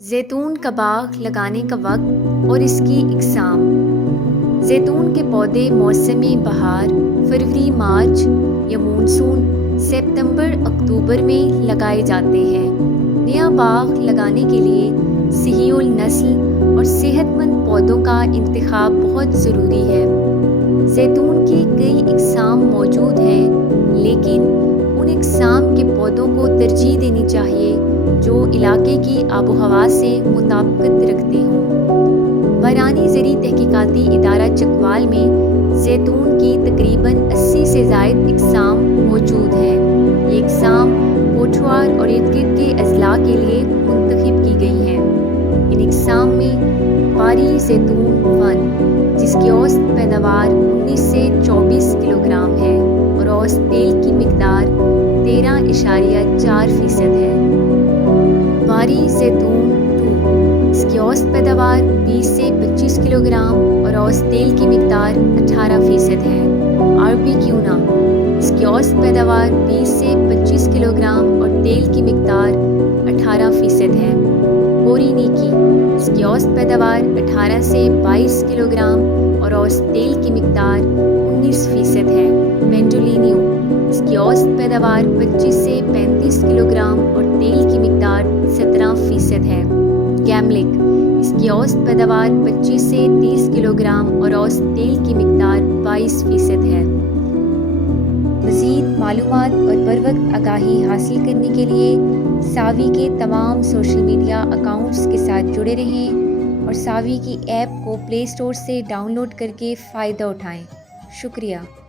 زیتون کا باغ لگانے کا وقت اور اس کی اقسام۔ زیتون کے پودے موسم بہار فروری مارچ یا مونسون ستمبر اکتوبر میں لگائے جاتے ہیں۔ نیا باغ لگانے کے لیے صحیح النسل اور صحت مند پودوں کا انتخاب بہت ضروری ہے۔ زیتون کی کئی اقسام موجود ہیں، لیکن ان اقسام کے پودوں کو ترجیح دینی چاہیے جو علاقے کی آب و ہوا سے مطابقت رکھتے ہوں۔ برانی زرعی تحقیقاتی ادارہ چکوال میں زیتون کی تقریباً 80 سے زائد اقسام موجود ہیں۔ یہ اقسام کوٹھوار اور ارد گرد کے اضلاع کے لیے منتخب کی گئی ہیں۔ ان اقسام میں باری زیتون 1، جس کی اوسط پیداوار 19 سے 24 کلو گرام ہے اور اوسط تیل کی مقدار 13.4% ہے۔ باری زیتون 2، اس کی اوسط پیداوار 20 سے 25 کلو گرام اور اوسط تیل کی مقدار 18% ہے۔ عربی کیونا، اس کی اوسط پیداوار 20 سے 25 کلو گرام اور تیل کی مقدار 18% ہے۔ بوری نیکی، اس کی اوسط پیداوار 18 سے 22 کلو گرام اور اوسط تیل کی مقدار 19% ہے۔ پینٹولینیو، اس کی اوسط پیداوار 25 سے 35 کلو گرام اور تیل کی مقدار 17% ہے۔ گیملک، اس کی اوسط پیداوار 25 سے 30 کلو گرام اور اوسط تیل کی مقدار 22% ہے۔ مزید معلومات اور بروقت آگاہی حاصل کرنے کے لیے ساوی کے تمام سوشل میڈیا اکاؤنٹس کے ساتھ جڑے رہیں اور ساوی کی ایپ کو پلے اسٹور سے ڈاؤن لوڈ کر کے فائدہ اٹھائیں۔ شکریہ۔